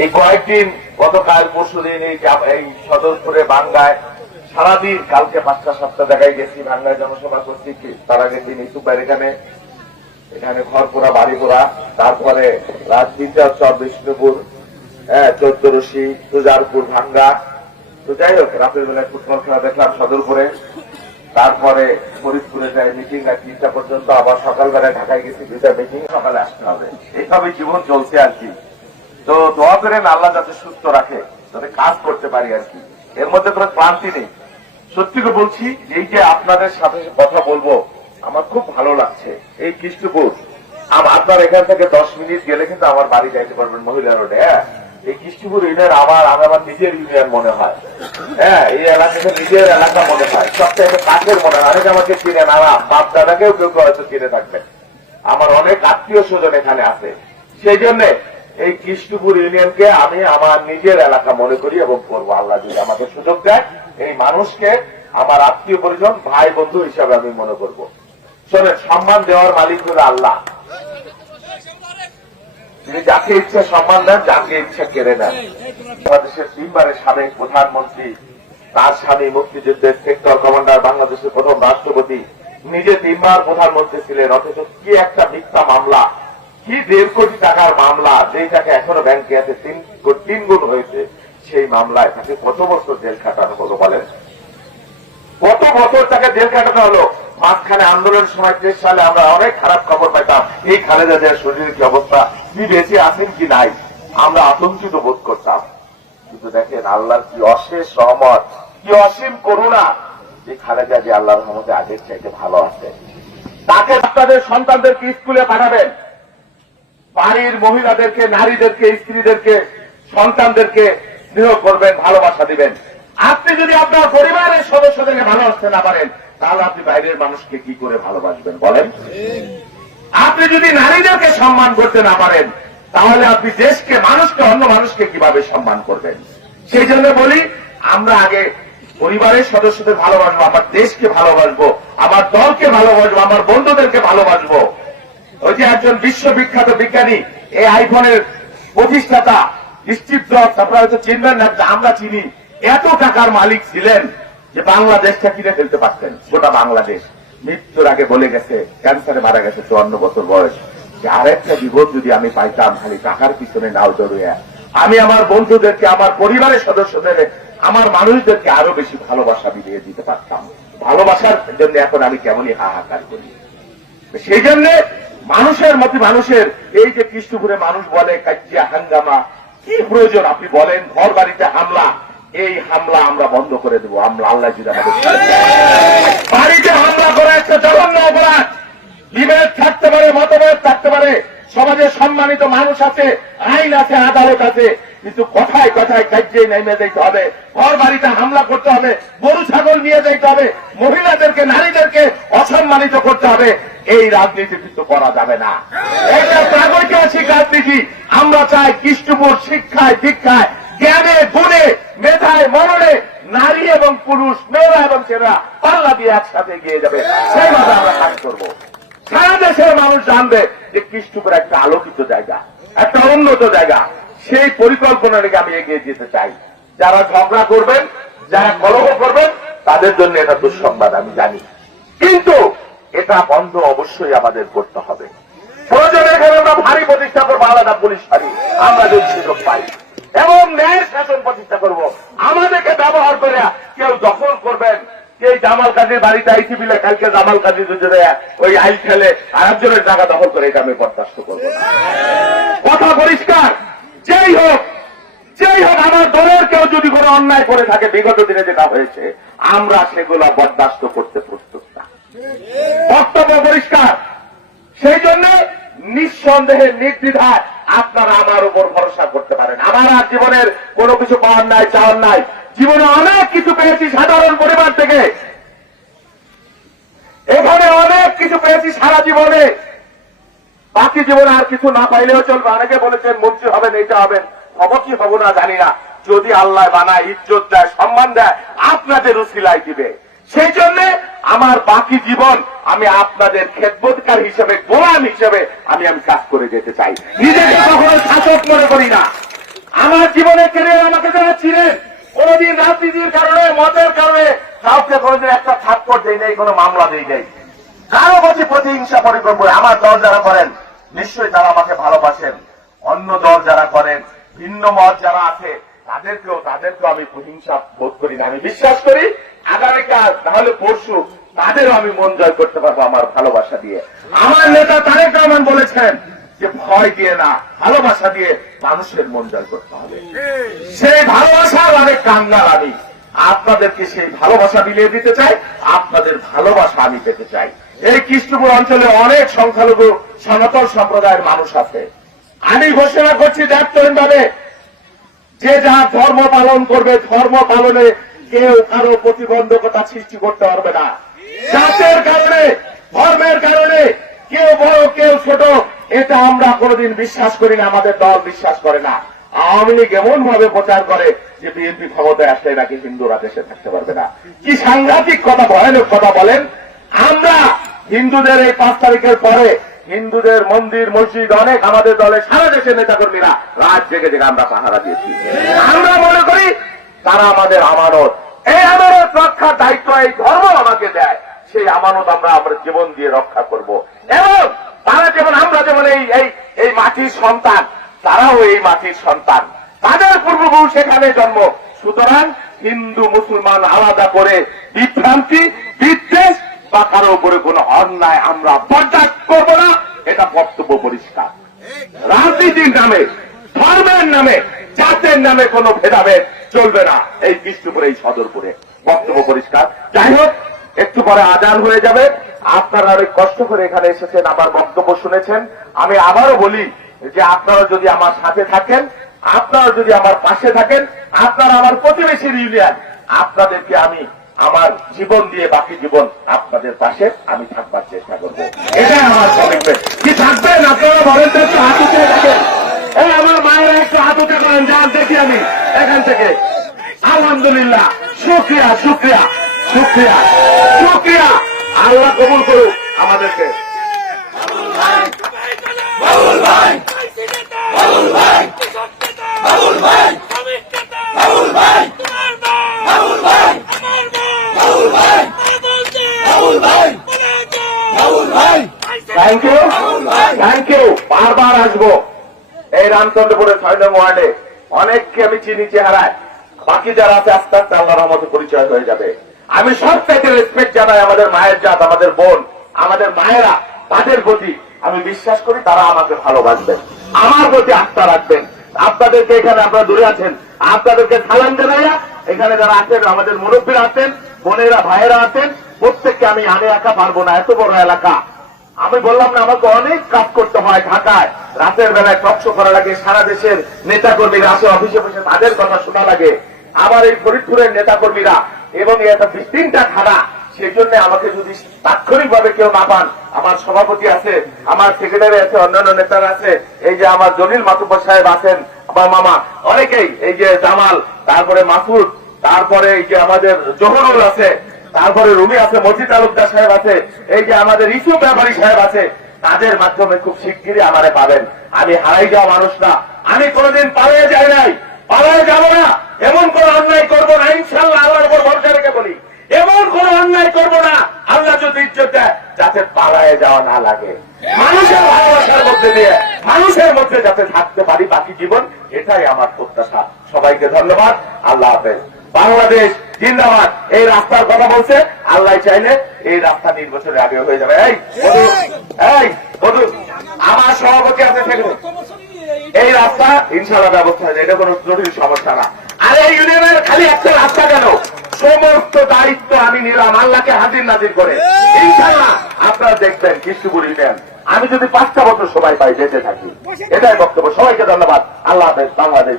এই কয়েকদিন, গতকাল পরশু দিন এই সদরপুরে বাংলায় সারাদিন কালকে পাঁচটা সাতটা জায়গায় গেছি, বাংলায় জনসভা করছি তার আগে দিন ইসুপার এখানে। এখানে ঘর পোড়া, বাড়ি পোড়া, তারপরে রাত চর বিষ্ণুপুর হ্যাঁ চৌদ্দরশি তুজারপুর, ভাঙ্গা। তো যাই হোক, রাতের বেলায় ফুটবল খেলা দেখলাম সদরপুরে। তারপরে ফরিদপুরে যাই মিটিং আর তিনটা পর্যন্ত, আবার সকালবেলায় ঢাকায় গেছি, দুইটা মিটিং সকালে আসতে হবে। এইভাবে জীবন চলছে আর কি। তো দোয়া করেন আল্লাহ যাতে সুস্থ রাখে, যাতে কাজ করতে পারি আর কি। এর মধ্যে কোনো ক্লান্তি নেই। সত্যি করে বলছি, এই যে আপনাদের সাথে কথা বলব, আমার খুব ভালো লাগছে। এই কৃষ্ণপুর আপনার এখান থেকে দশ মিনিট গেলে কিন্তু আমার বাড়ি যাইতে পারবেন মহিলা রোডে হ্যাঁ? এই কৃষ্ণপুর ইউনিয়ন আমার আমি আমার নিজের ইউনিয়ন মনে হয়। হ্যাঁ এই এলাকাকে নিজের এলাকা মনে হয়। সবচেয়ে কাছের মনে হয়। অনেকে আমাকে চিনে না, বাপ দাদাকেও কেউ কেউ হয়তো চিনে থাকবেন। আমার অনেক আত্মীয় স্বজন এখানে আছে। সেই জন্য এই কৃষ্ণপুর ইউনিয়নকে আমি আমার নিজের এলাকা মনে করি এবং করব। আল্লাহ যদি আমাকে সুযোগ দেয়, এই মানুষকে আমার আত্মীয় পরিজন, ভাই বন্ধু হিসাবে আমি মনে করব। শোনেন, সম্মান দেওয়ার মালিক হলো আল্লাহ। তিনি যাকে ইচ্ছা সম্মান দেন, যাকে ইচ্ছা কেড়ে নেন। বাংলাদেশের তিনবারের সাবেক প্রধানমন্ত্রী তার স্বামী মুক্তিযুদ্ধের সেক্টর কমান্ডার, বাংলাদেশের প্রথম রাষ্ট্রপতি, নিজে তিনবার প্রধানমন্ত্রী ছিলেন, অথচ কি একটা মিথ্যা মামলা। কি দেড় কোটি টাকার মামলা যেটাকে এখনও ব্যাংকে আছে তিন তিন গুণ হয়েছে, সেই মামলায় তাকে কত বছর জেল খাটানো হলো বলেন? কত বছর তাকে জেল কাটানো হলো? মাঝখানে আন্দোলনের সময় তেইশ সালে আমরা অনেক খারাপ খবর পাইতাম, এই খালেদা জিয়ার শরীরের কি অবস্থা তিনি বেঁচে আছেন কি নাই, আমরা আতঙ্কিত বোধ করতাম। কিন্তু দেখেন আল্লাহর কি অশেষ রহমত, কি অসীম করুণা যে খালেদা যে আল্লাহর রহমতে আগের চাইতে ভালো আছে। তাকে আপনাদের সন্তানদেরকে স্কুলে পাঠাবেন বাড়ির মহিলাদেরকে, নারীদেরকে, স্ত্রীদেরকে, সন্তানদেরকে স্নেহ করবেন, ভালোবাসা দিবেন। আপনি যদি আপনার পরিবারের সদস্যদেরকে ভালোবাসতে না পারেন, তাহলে আপনি বাইরের মানুষকে কি করে ভালোবাসবেন বলেন? আপনি যদি নারীদেরকে সম্মান করতে না পারেন, তাহলে আপনি দেশকে, মানুষকে, অন্য মানুষকে কীভাবে সম্মান করবেন? সেই জন্য বলি, আমরা আগে পরিবারের সদস্যদের ভালোবাসবো, আমার দেশকে ভালোবাসবো, আমার দলকে ভালোবাসবো, আমার বন্ধুদেরকে ভালোবাসবো। একজন বিশ্ববিখ্যাত বিজ্ঞানী, এই আইফোনের প্রতিষ্ঠাতা, স্টিভ জবস। আপনারা হয়তো চিনবেন না, আমরা চিনি। এত টাকার মালিক ছিলেন যে বাংলাদেশটা কিনে ফেলতে পারতেন, গোটা বাংলাদেশ। মৃত্যুর আগে বলে গেছে, ক্যান্সারে মারা গেছে চুয়ান্ন বছর বয়স। যে আরেকটা জীবন যদি আমি পাইতাম, খালি টাকার পিছনে নাও দৌড়িয়া। আমি আমার বন্ধুদেরকে, আমার পরিবারের সদস্যদের, আমার মানুষদেরকে আরও বেশি ভালোবাসা বিলিয়ে দিতে পারতাম। ভালোবাসার জন্য এখন আমি কেমনই হাহাকার করি। সেই জন্য মানুষের মতো মানুষের, এই যে কৃষ্ণপুরে মানুষ বলে কাজিয়া হাঙ্গামা, কি প্রয়োজন আপনি বলেন? ঘর বাড়িতে হামলা, এই হামলা আমরা বন্ধ করে দেবো। আমরা আল্লাহ দেয়। বাড়িতে হামলা করা একটা জঘন্য অপরাধ। বিভেদ থাকতে পারে, মতভেদ থাকতে পারে। সমাজে সম্মানিত মানুষ আছে, আইন আছে, আদালত আছে। কিন্তু কথায় কথায় কাজিয়ে নেমে যেতে হবে। ঘর বাড়িতে হামলা করতে হবে, গরু, ছাগল নিয়ে যেতে হবে, মহিলাদেরকে, নারীদেরকে অসম্মানিত করতে হবে। এই রাজনীতি কিন্তু করা যাবে না। এটা প্রাগৈতিহাসিক রাজনীতি। আমরা চাই কৃষ্ণপুর শিক্ষায়, দীক্ষায়, জ্ঞানে, গুণে, মেধায়, মরণে নারী এবং পুরুষ, মেয়েরা এবং ছেলেরা পাল্লা দিয়ে একসাথে এগিয়ে যাবে। সেইভাবে আমরা কাজ করব। সারা দেশের মানুষ জানবে যে কৃষ্ণপুর একটা আলোকিত জায়গা, একটা উন্নত জায়গা। সেই পরিকল্পনা রেখে আমি এগিয়ে যেতে চাই। যারা ঝগড়া করবেন, যারা কলহ করবেন, তাদের জন্য এটা দুঃসংবাদ, আমি জানি। কিন্তু এটা বন্ধ অবশ্যই আমাদের করতে হবে। প্রয়োজনে এখানে আমরা ভারী প্রতিষ্ঠা করব, আলাদা পুলিশ ফাঁড়ি আমরা যদি সুযোগ পাই। এবং ন্যায় শাসন প্রতিষ্ঠা করব। আমাদেরকে ব্যবহার করে কেউ দখল করবেন। এই জামাল কাজীর বাড়িতে আইসি বিলে কালকে জামাল কাজী দুজনে ওই আইল খেলে আর একজনের জায়গা দখল করে এটা আমি বরদাস্ত করব কথা পরিষ্কার? যেই হোক যেই হোক, আমার দলের কেউ যদি কোনো অন্যায় করে থাকে, বিগত দিনে যেটা হয়েছে, আমরা সেগুলো বরদাস্ত করতে প্রস্তুত না। বক্তব্য পরিষ্কার। সেই জন্য নিঃসন্দেহে, নির্দ্বিধায় আপনারা আমার উপর ভরসা করতে পারেন। আমার আর জীবনের কোনো কিছু পাওয়ার নাই, চাওয়ার নাই। জীবনে অনেক কিছু পেয়েছি সাধারণ পরিবার থেকে। এখানে অনেক কিছু পেয়েছি সারা জীবনে। বাকি জীবনে আর কিছু না পাইলেও চলবে। অনেকে বলেছেন, মন্ত্রী হবেন, এইটা হবেন। হব কি হব না জানি না। যদি আল্লাহ বানায়, ইজ্জত দেয়, সম্মান দেয়, আপনাদের উসিলাই দিবে। সেই জন্য আমার বাকি জীবন আমি আপনাদের খেদবোধকার হিসেবে, গোলাম হিসেবে আমি আমি কাজ করে যেতে চাই। নিজেকে কখনো শাসক মনে করি না। আমার আমার জীবনে কেরিয়ার আমাকে যারা চিনেন, কোনদিন রাজনীতির কারণে, মতের কারণে, কাউকে কোনদিন একটা থাপ্পড় দেই নাই, কোনো মামলা দেই নাই। কারও প্রতি প্রতিহিংসা পরিকল্প আমার দল যারা করেন নিশ্চয়ই তারা আমাকে ভালোবাসেন। অন্য দল যারা করেন, ভিন্ন মত যারা আছে, তাদেরকেও তাদেরকেও আমি প্রহিংসা বোধ করি না। আমি বিশ্বাস করি আগামীকাল তাহলে পরশু তাদেরও আমি মন জয় করতে পারব আমার ভালোবাসা দিয়ে। আমার নেতা তারেক রহমান বলেছেন যে, ভয় দিয়ে না, ভালোবাসা দিয়ে মানুষের মন জয় করতে হবে। সেই ভালোবাসার অনেক কাঙ্গাল আমি। আপনাদেরকে সেই ভালোবাসা বিলিয়ে দিতে চাই, আপনাদের ভালোবাসা আমি পেতে চাই। এই কৃষ্ণপুর অঞ্চলে অনেক সংখ্যালঘু সনাতন সম্প্রদায়ের মানুষ আছে। আমি ঘোষণা করছি ভাবে যে যা ধর্ম পালন করবে, ধর্ম পালনে কেউ কারও প্রতিবন্ধকতা সৃষ্টি করতে পারবে না। জাতের কারণে, ধর্মের কারণে, কেউ বড়, কেউ ছোট, এটা আমরা কোনোদিন বিশ্বাস করি না, আমাদের দল বিশ্বাস করে না। আওয়ামী লীগ এমন ভাবে প্রচার করে যে বিএনপি ক্ষমতায় আসলে নাকি হিন্দুরা দেশে থাকতে পারবে না। কি সাংঘাতিক কথা, ভয়ানক কথা বলেন? আমরা হিন্দুদের এই পাঁচ তারিখের পরে হিন্দুদের মন্দির, মসজিদ অনেক আমাদের দলের সারা দেশের নেতাকর্মীরা রাত জেগে জেগে আমরা পাহারা দিয়েছি। আমরা মনে করি তারা আমাদের আমানত। এই আমানত রক্ষার দায়িত্ব, এই ধর্ম আমাকে দেয়। সেই আমানত আমরা আমরা জীবন দিয়ে রক্ষা করব। এবং তারা যেমন, আমরা যেমন এই এই এই মাটির সন্তান, তারাও এই মাটির সন্তান। তাদের পূর্বপুরুষ সেখানে জন্ম। সুতরাং হিন্দু, মুসলমান আলাদা করে বিভ্রান্তি, বিদ্বেষ বা কারও উপরে কোনো অন্যায় আমরা বরদাস্ত করব না, এটা বক্তব্য পরিষ্কার। রাজনীতির নামে, ধর্মের নামে, জাতের নামে কোনো ভেদাভেদ চলবে না এই বিষ্ণুপুরে, এই সদরপুরে। বক্তব্য পরিষ্কার। যাই হোক, একটু পরে আজান হয়ে যাবে। আপনারা অনেক কষ্ট করে এখানে এসেছেন, আমার বক্তব্য শুনেছেন। আমি আবারও বলি যে আপনারা যদি আমার সাথে থাকেন, আপনারা যদি আমার পাশে থাকেন, আপনারা আমার প্রতিবেশীর ইউনিয়ন, আপনাদেরকে আমি আমার জীবন দিয়ে বাকি জীবন আপনাদের পাশে আমি থাকবার চেষ্টা করব। এটাই আমার কমিটমেন্ট কি থাকবেন? আপনারা বলেন তো একটু হাত উঠে এই আমার মায়েরা একটু হাত উঠে করেন যান দেখি আমি, এখান থেকে। আলহামদুলিল্লাহ। শুক্রিয়া শুক্রিয়া শুক্রিয়া শুক্রিয়া। আল্লাহ কবুল করুক। এই রামচন্দ্রপুরের ছয় নং ওয়ার্ডে অনেককে আমি চিনি চেহারায়। বাকি যারা আছে, আস্তে আস্তে আল্লাহ রহমতে পরিচয় হয়ে যাবে। আমি সব থেকে রেসপেক্ট জানাই আমাদের মায়ের জাত, আমাদের বোন, আমাদের মায়েরা, তাদের প্রতি আমি বিশ্বাস করি তারা আমাকে ভালোবাসবেন। আমার প্রতি আস্থা রাখবেন। আপনাদেরকে এখানে আপনারা দূরে আছেন। আপনাদেরকে সালাম জানাইয়া এখানে যারা আছেন, আমাদের মুরব্বীরা আছেন, বোনেরা, ভাইয়েরা আছেন, প্রত্যেককে আমি আনে একা পারব না। এত বড় এলাকা। আমি বললাম না, আমাকে অনেক কাজ করতে হয় ঢাকায়। রাতের বেলায় টকশো করা লাগে সারা দেশের নেতা কর্মীরা আসে, অফিসে বসে তাদের কথা শোনা লাগে। আবার এই ফরিদপুরের নেতা কর্মীরা এবং একটা তিনটা খানা সেই জন্য আমাকে যদি তাৎক্ষণিক ভাবে কেউ না পান, আমার সভাপতি আছে, আমার সেক্রেটারি আছে, অন্যান্য নেতারা আছে, এই যে আমার জলিল মাতুব্বর সাহেব আছেন আমার মামা, অনেকেই, এই যে জামাল, তারপরে মাসুদ, তারপরে এই যে আমাদের জহরুল আছে তারপরে রুমি আছে মসজিদ তালুকদার সাহেব আছে, এই যে আমাদের ইসু ব্যাপারী সাহেব আছে, তাদের মাধ্যমে খুব শিগগিরই আমারে পাবেন। আমি হারাই যাওয়া মানুষ না, আমি কোনোদিন পালিয়ে যাই নাই, পালিয়ে যাব না। এমন কোন অন্যায় করব না ইনশাল্লাহ আল্লাহর উপর ভরসা রেখে বলি। এমন কোন অন্যায় করব না, আল্লাহ যদি ইজ্জত দেয়, যাতে পালায়ে যাওয়া না লাগে। মানুষের ভালোবাসার মধ্যে দিয়ে, মানুষের মধ্যে যাতে থাকতে পারি বাকি জীবন, এটাই আমার প্রত্যাশা। সবাইকে ধন্যবাদ, আল্লাহ হাফেজ। বাংলাদেশ জিন্দাবাদ। এই রাস্তার কথা বলছে আল্লাহ চাইলে এই রাস্তা নির্বাচনে আগে হয়ে যাবে। এই বধু, এই বধু, আমার সভাপতি আছে সেখানে। এই রাস্তা ইনশাল্লাহ ব্যবস্থা হয়ে যায়। এটা কোনো জরুরি সমস্যা না। আর এই ইউনিয়নের খালি একটা রাস্তা কেন? সমস্ত দায়িত্ব আমি নিলাম আল্লাহকে হাজির নাজির করে। ইনশাল্লাহ আপনারা দেখবেন কৃষ্ণপুর ইউনিয়ন আমি যদি পাঁচটা বছর সময় পাই যেতে থাকি। এটাই বক্তব্য। সবাইকে ধন্যবাদ। আল্লাহ হাফেজ। বাংলাদেশ।